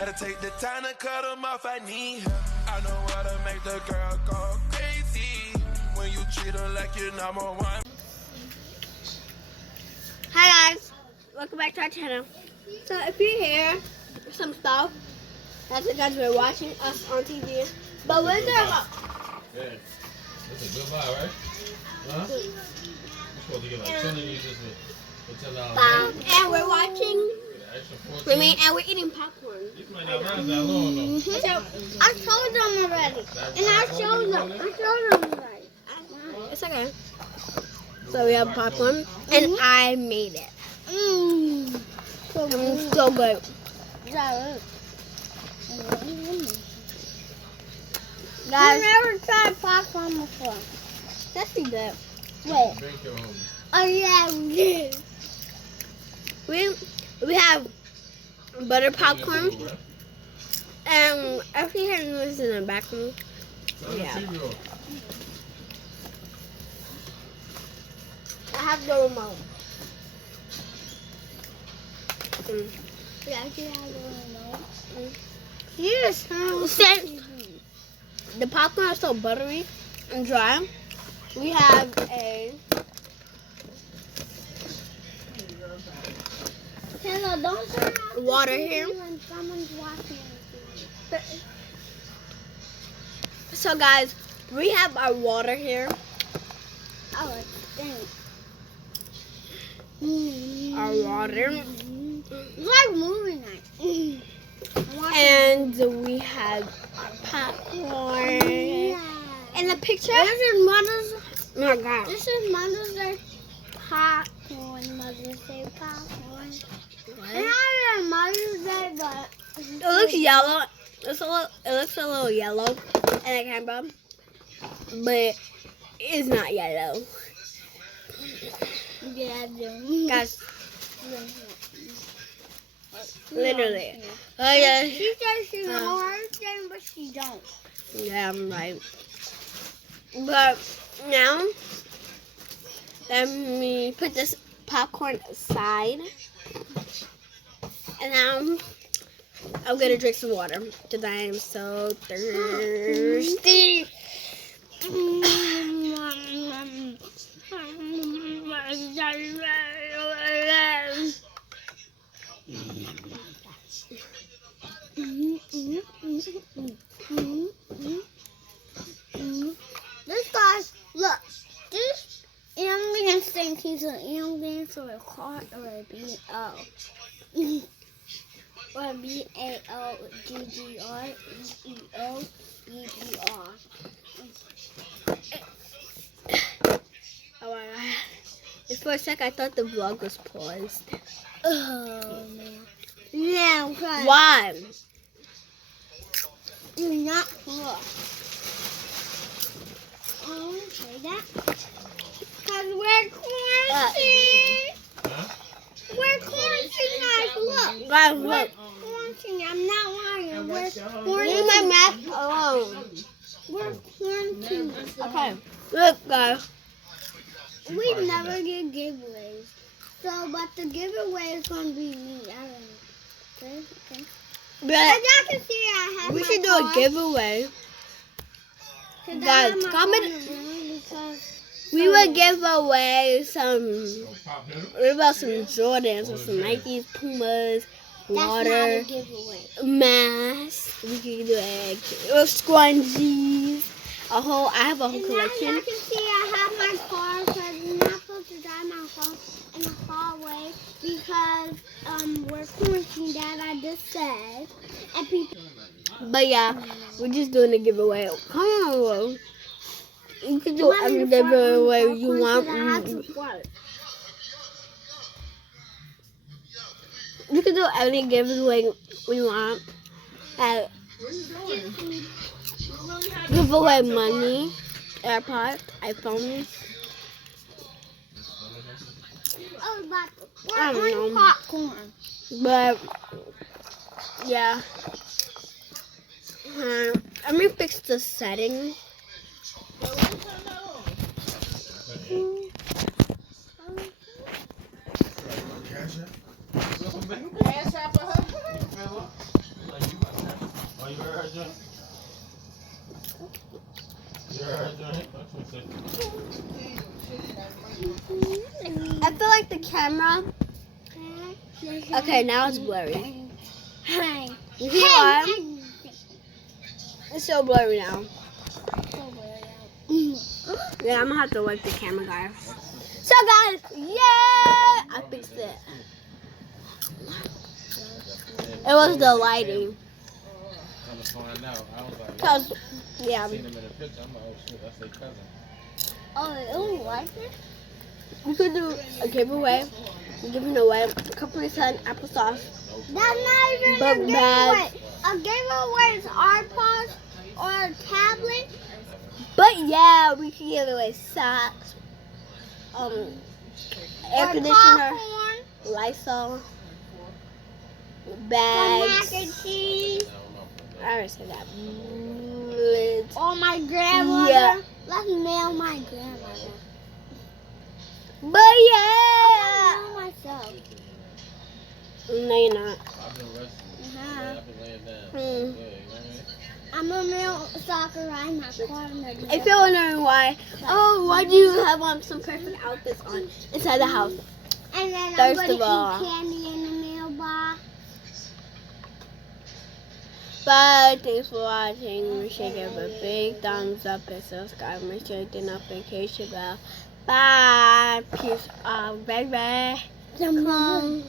Gotta take the time to cut them off, I need help. I know how to make the girl go crazy when you treat her like you're number one. Hi guys, welcome back to our channel. So if you hear some stuff, that's because we're watching us on TV. But we're there. Yeah. That's a good buy, right? Huh? You're supposed to get like 10 of these just for $10. And we're watching, and we're eating popcorn. These might not last that long though. So I showed them already. And I showed them already. It's okay. So we have popcorn, and I made it. So good. Guys, I've never tried popcorn before. Yes, we did. Wait. Oh yeah, we did. We have butter popcorn, and everything was in the back room. Yeah. I have the remote. Yeah, you have the remote. Yes. The popcorn is so buttery and dry. We have a water here. So guys, we have our water here. Oh, it stinks. Our water. It's like movie night. And we have our popcorn. And the picture. This is Mother's. Oh my God. This is Mother's Day popcorn. Mother's Day popcorn. What? And I have Mother's Day, but it looks yellow. It looks a little yellow in the camera, but it's not yellow. Yeah, guys. Literally. Oh yeah. She says she knows everything, but she don't. Yeah, I'm right. But now, let me put this popcorn aside, and now I'm gonna drink some water because I am so thirsty. This guy, look, this alien thinks he's an alien for a car or a B-O. Or B-A-O-G-G-R-E-E-O-E-G-R. Oh my God. Just for a sec, I thought the vlog was paused. Oh man. Yeah, okay. Why? You're not cool. Oh, say that? Because we're quarantined. We're quarantined, guys. Look. Guys, look. We're quarantined. I'm not lying. We're quarantined. Leave my mask alone. We're quarantined. Okay. Look, guys. We never get giveaways. So, but the giveaway is going to be me. I don't know. Okay. But as y'all can see, I have we should do a giveaway. Guys, comment. We will give away some Jordans or some Nikes, Pumas, water, masks. We can do scrunchies. I have a whole collection. As y'all can see, I have my car because I'm not supposed to drive my car in the hallway because we're quarantined, that I just said. And people. But yeah, we're just doing a giveaway. Come on, you can do any giveaway you want. You can do any giveaway we want. Give away money, AirPods, iPhones. I don't know. Popcorn. But yeah. Let me fix the setting. Cash App for her? camera. Okay, now it's blurry. Hi. You see why? It's so blurry now. Yeah, I'm gonna have to wipe the camera, guys. So, guys, yeah, I fixed it. It was the lighting. I'm to find out. I was like, Cause, yeah. I seen him in the picture. I'm like, oh shit, that's their cousin. Oh, you like it? We could do a giveaway. We're giving away a Capri Sun applesauce. That's not even But a giveaway. bad. A giveaway is iPod or a tablet. But yeah, we can give away socks, air or conditioner, popcorn, Lysol, or bags. mac and cheese. I already said that. Lids. Or my grandmother. Yeah. Let's mail my grandmother. But yeah. I'll mail myself. No, you're not. I've been resting. Uh-huh. I've been laying down. Hmm. Yeah, you know what I mean? I'm gonna mail soccer right in my corner. If you're wondering why do you have some perfect outfits on inside the house? And then First I'm gonna of all. keep candy in the mailbox. But thanks for watching. Make sure you give a big thumbs up and subscribe. Make sure you hit the notification bell. Bye. Peace out, baby. Come on.